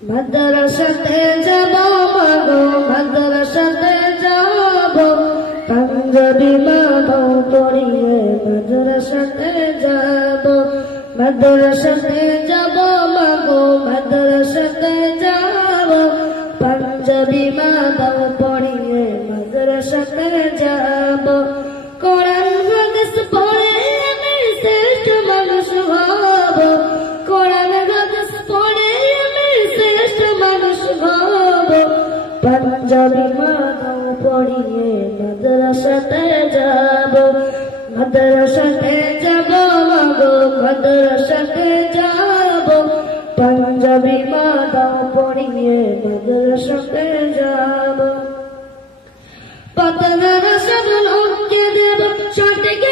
মাদ্রাসাতে যাব মাগো মাদ্রাসাতে যাব পাঞ্জাবি মাদাও পড়িয়ে মাদ্রাসাতে যাব মাদ্রাসাতে যাব মাগো মাদ্রাসাতে যাব পাঞ্জাবি মাদাও পড়িয়ে মাদ্রাসাতে যাব কোরআন হাদিস পড়ে আমি শ্রেষ্ঠ মানুষ হব কোরআন হাদিস পড়ে আমি শ্রেষ্ঠ মানুষ হব পাঞ্জাবি মাদাও পড়িয়ে মাদ্রাসাতে যাব মাদ্রাসাতে যাব মাগো মাদ্রাসাতে যাব পাঞ্জাবি মাদাও পড়িয়ে মাদ্রাসাতে যাব পাতলা রসগুলো দেব সঠিক